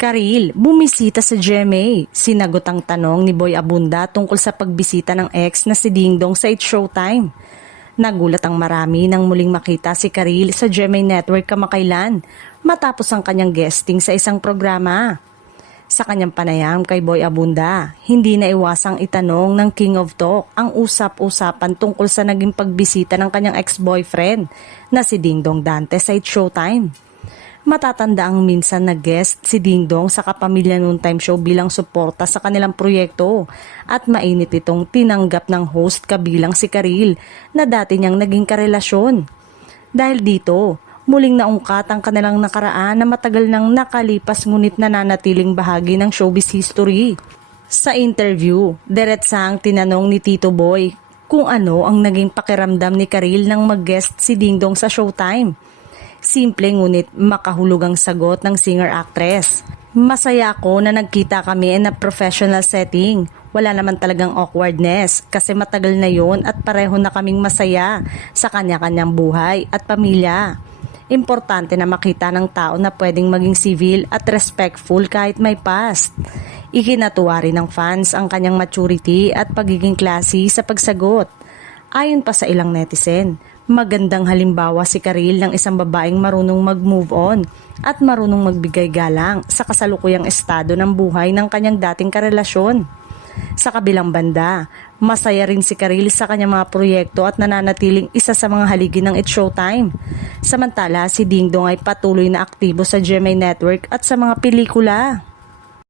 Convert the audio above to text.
Karil, bumisita sa GMA. Sinagot ang tanong ni Boy Abunda tungkol sa pagbisita ng ex na si Dingdong sa It's Showtime. Nagulat ang marami nang muling makita si Karil sa GMA Network kamakailan matapos ang kanyang guesting sa isang programa. Sa kanyang panayam kay Boy Abunda, hindi na iwasang itanong ng King of Talk ang usap-usapan tungkol sa naging pagbisita ng kanyang ex-boyfriend na si Dingdong Dantes sa It's Showtime. Matatanda ang minsan na guest si Dingdong sa Kapamilya Noontime Show bilang suporta sa kanilang proyekto at mainit itong tinanggap ng host kabilang si Karil na dati niyang naging karelasyon. Dahil dito, muling naungkat ang kanilang nakaraan na matagal nang nakalipas ngunit nananatiling bahagi ng showbiz history. Sa interview, diretsang tinanong ni Tito Boy kung ano ang naging pakiramdam ni Karil nang mag-guest si Dingdong sa Showtime. Simple ngunit makahulog ang sagot ng singer-actress. Masaya ako na nagkita kami in a professional setting. Wala naman talagang awkwardness kasi matagal na yon at pareho na kaming masaya sa kanya-kanyang buhay at pamilya. Importante na makita ng tao na pwedeng maging civil at respectful kahit may past. Ikinatuwa rin ng fans ang kanyang maturity at pagiging classy sa pagsagot. Ayon pa sa ilang netizen, magandang halimbawa si Karil ng isang babaeng marunong mag-move on at marunong magbigay galang sa kasalukuyang estado ng buhay ng kanyang dating karelasyon. Sa kabilang banda, masaya rin si Karil sa kanyang mga proyekto at nananatiling isa sa mga haligi ng It's Showtime. Samantala, si Dingdong ay patuloy na aktibo sa GMA Network at sa mga pelikula.